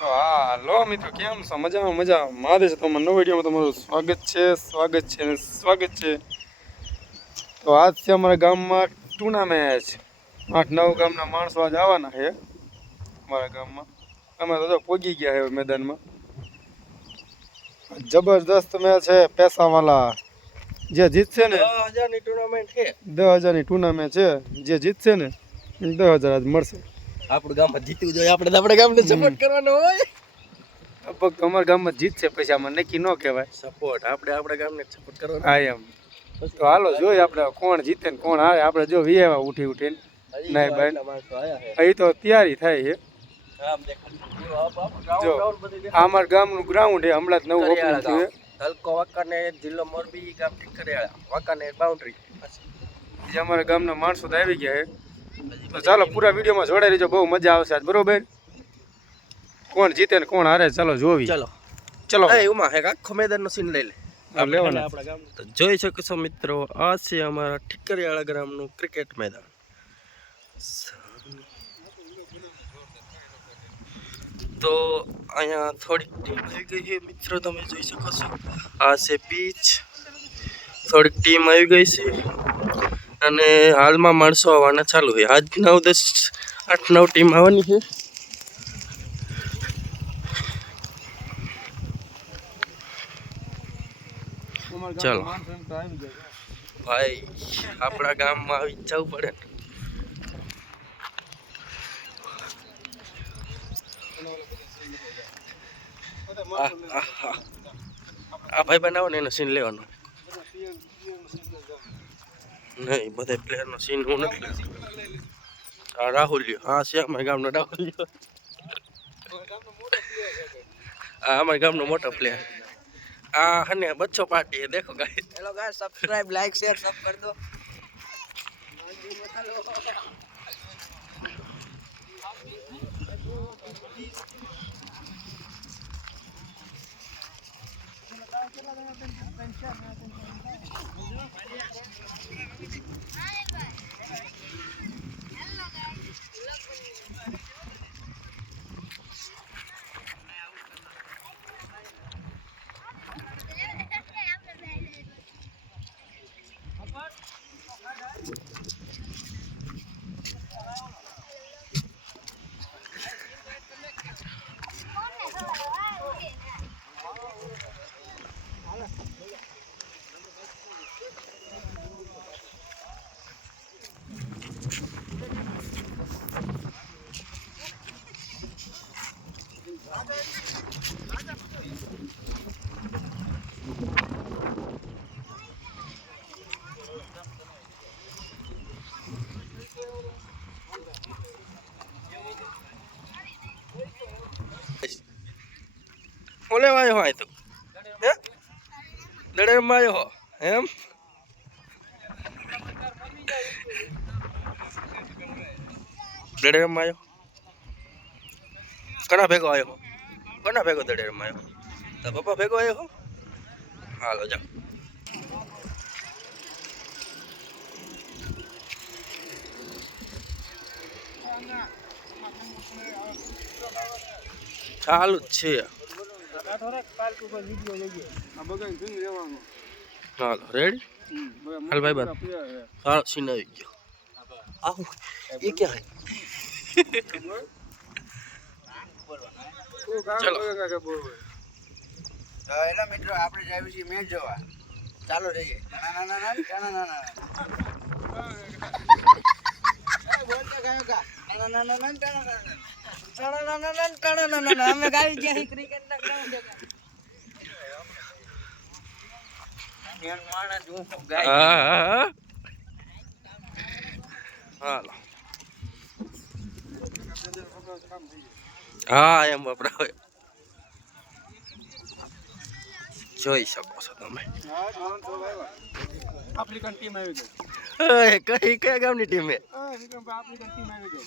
હા લો મિત્રો કેમ? છો મજામાં. મજા માદે છે તમારા નવો વિડીયોમાં તમારું સ્વાગત છે સ્વાગત છે અને સ્વાગત છે. તો આજ છે અમારા ગામમાં ટુર્નામેચ આઠ નવ ગામના માણસો આજ આવવાના છે. અમારા ગામમાં. અમે તો પોગી ગયા છે મેદાનમાં. જબરદસ્ત મેચ છે પૈસાવાલા. જે જીતશે ને દસ હજારની ટુર્નામેન્ટ છે. દસ હજારની ટુર્નામેન્ટ છે. જે જીતશે ને દસ હજાર આજ મળશે. આપણું ગામમાં જીતવું જોઈએ. આપણે આપણે ગામને સપોર્ટ કરવાનો હોય. લગભગ અમારા ગામમાં જીતશે પછી આમાં નક્કી ન કહેવાય. સપોર્ટ આપણે આપણા ગામને સપોર્ટ કરવાનો. હા એમ. તો હાલો જોઈએ આપણે કોણ જીતે ને કોણ આવે આપણે જો વિયેવા ઉઠી ઉઠીને. નહીં ભાઈ. અહીં તો તૈયારી થાય છે. જો. અમારા ગામનું ગ્રાઉન્ડ છે હમણાં જ નવું ઓપનિંગ થયું હલકો વાંકાનેર જિલ્લો મોરબી ગામ કરે વાકાને વાંકાનેર બાઉન્ડ્રી અમારા ગામના માણસો તો આવી ગયા છે. તો ચાલો પૂરા વિડીયોમાં જોડાઈ રહીજો બહુ મજા આવશે આજ બરોબર? કોણ જીતે ને કોણ હારે ચાલો જોવી. ચાલો. ચલો. એ ઉમા એક આખો મેદાનનો સીન લઈ લે. હા, લેવાના. આપણા ગામ તો જોઈ શકો છો મિત્રો આ છે અમારા ઠીકરિયાળા ગ્રામનું ક્રિકેટ મેદાન. તો અહીંયા થોડીક ટીમ આવી ગઈ છે મિત્રો તમે જોઈ શકો છો. આ છે પીચ. થોડીક ટીમ આવી ગઈ છે. અને હાલમાં માણસો આવવાના ચાલુ છે. આજ નવ દસ, આઠ, નવ ટીમ આવવાની છે. ચાલો. ભાઈ, આપણા ગામમાં આવી જવું પડે ને. આ ભાઈ બનાવો ને એનો સીન લેવાનો. નહીં બધા પ્લેયરનો સીન હું નથી હા રાહુલ હા, છે અમારા ગામનો રાહુલ હા અમારા ગામનો મોટો પ્લેયર હા હને બચ્ચો પાર્ટી દેખો guys hello guys subscribe like share સબ કર દો. Thank you. હેલો ગાઈસ ઓલે વાયો હોય તો. દડેમાં આવ્યો હો. એમ? દડેમાં આવ્યો ઘણા ભેગો આવ્યો કના ભેગો દડે રમાયો તો પપ્પા ભેગો આવ્યો હો. હાલો, જાઓ. ચાલુ છે. હાલો રેડી હાલ ભાઈ બંધ હા સીન આવી ગયો. આવું, એ ક્યાં હે? ચલો એના મિત્રો આપણે જાવી છીએ મેચ જોવા ચાલો જઈએ ના ના ના ના ના હા હા હા એમ વપરાવે. જોઈ શકો છો તમે. આફ્રિકન ટીમ આવી ગઈ. કઈ કયા ગામની ટીમ હા, આફ્રિકન ટીમ આવી ગઈ.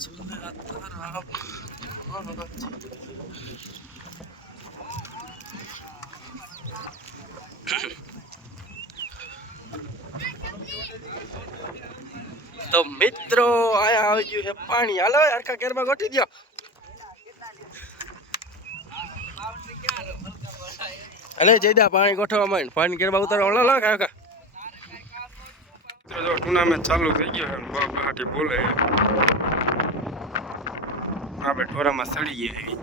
좋은 데 갔다가 나가고 나가고. મિત્રો, આયા આવી ગયું છે પાણી. હાલો આખા કેરમાં ગોઠવી દો અલે જયદા, પાણી ગોઠવવા માંડ પાણી કેરમાં ઉતારો લો લો કાકા. ટુર્નામેન્ટ ચાલુ થઈ ગયો છે બહુ બોલે આપણે ઢોરામાં સડી એવી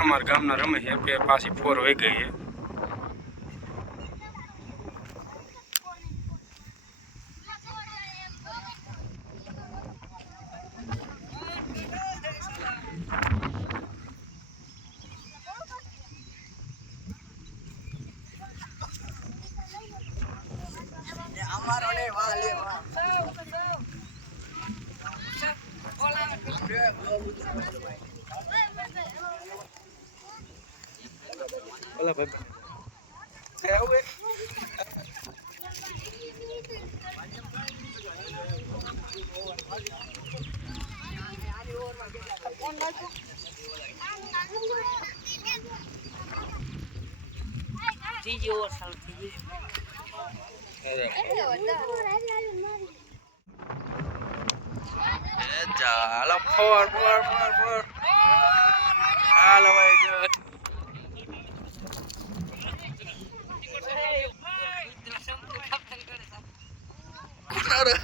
અમારા ગામના રમે છે બે પાછી ફોર વહી ગઈ છે અમારો ને વાહ લે વાહ ઓલા ભાઈ ત્રીજી ઓવર ચાલુ થઈ ગઈ એ ચાલો ફોર ફોર ફોર ફોર હાલો ભાઈ જો અરે,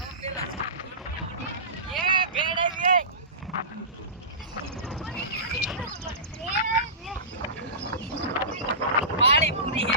પાણી પૂરી હે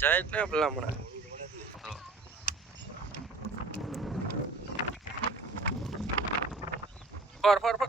જાય ને ભલામણા ફર ફર ફર.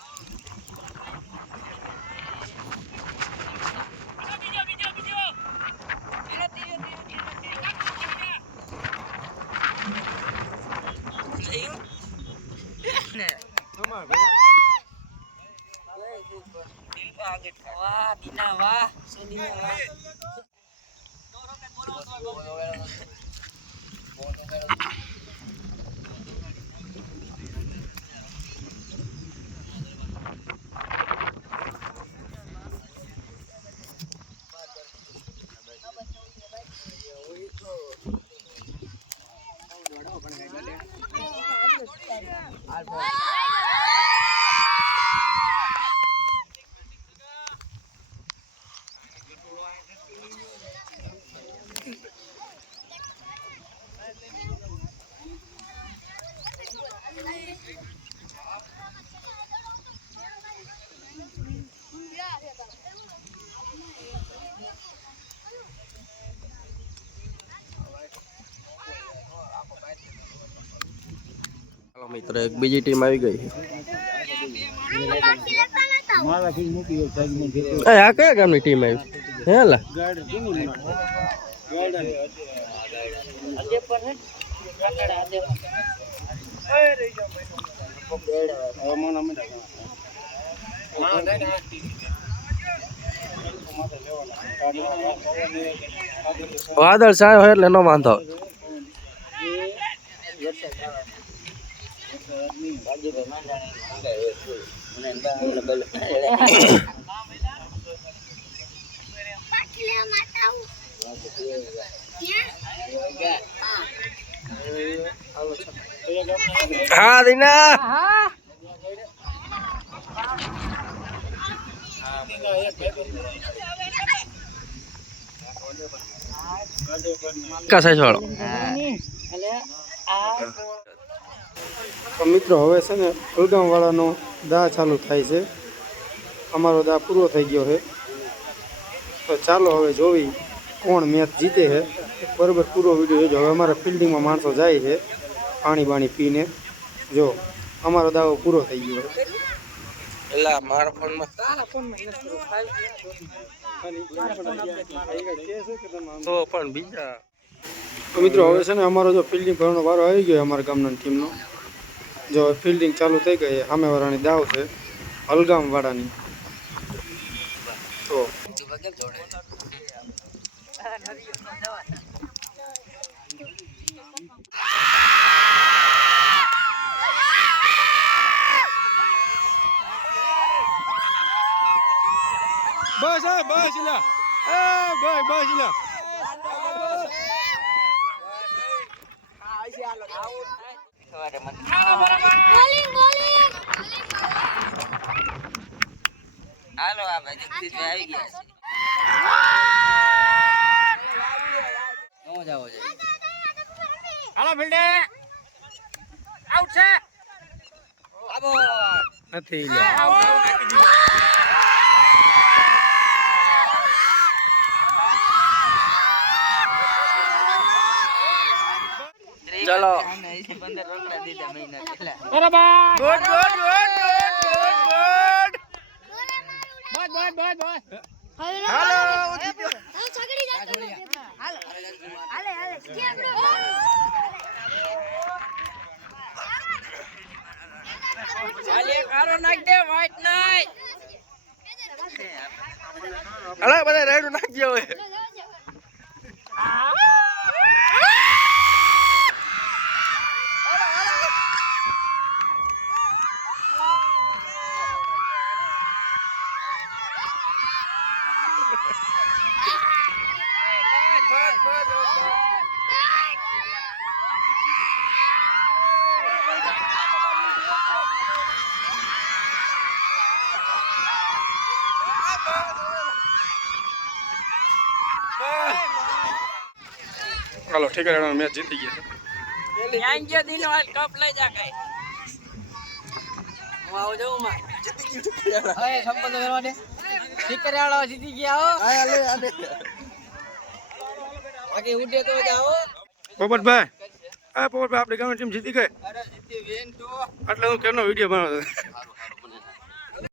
વાહ વાહ સોનીના વાહ ચાલો મિત્રો, એક બીજી ટીમ આવી ગઈ. છે આ કયા ગામની ટીમ આવી? હે, લા. વાદળ છાયો એટલે નો વાંધો હા દીના કસાઈ છોડો. તો મિત્રો હવે છે ને કુલગામવાળાનો દાહ ચાલુ થાય છે. અમારો દાહ પૂરો થઈ ગયો છે. તો ચાલો હવે જોવી કોણ મેચ જીતે છે. બરોબર પૂરો વીડિયો જોજો. હવે અમારા ફિલ્ડિંગમાં માણસો જાય છે પાણી બાણી પીને. જો અમારો દાવો પૂરો થઈ ગયો છે. એલા મારા ફોનમાં તો પણ બીજા તો મિત્રો હવે છે ને અમારો જો ફિલ્ડિંગ ભરવાનો વારો આવી ગયો અમારા ગામના ટીમનો જો ફિલ્ડિંગ ચાલુ થઈ ગઈ. સામેવાળાની દાવ છે હલગામવાળાની તો બસ, હા, બસ લા એ, ભાઈ, બસ લા હાલો આ ભાઈ જગદીશભાઈ આવી ગયા છે. નો જાવો છે? હાલો ફિલ્ડે. આઉટ છે. આબો નથી લ્યા. ચલો. પંદર રોકડા દીધા મહિના પહેલા ગુડ ગુડ ગુડ ગુડ હાલે કારો નાખ દે વાઈટ નાઈ અલા બધા રેડું નાખજો હવે હાલો ઠીક મેચ જીતી ગયા કપ લઈ જા કઈ. હું આવું જાઉં માં હવે સંબંધ કરવા દે જીતી ગયા હો. બાકી ઉડે તો જાઓ પોપટભાઈ આ પોપટભાઈ આપણી ગામની ટીમ જીતી ગઈ. અરે જીતી વેન તો. એટલે હું કેનો વીડિયો બનાવતો?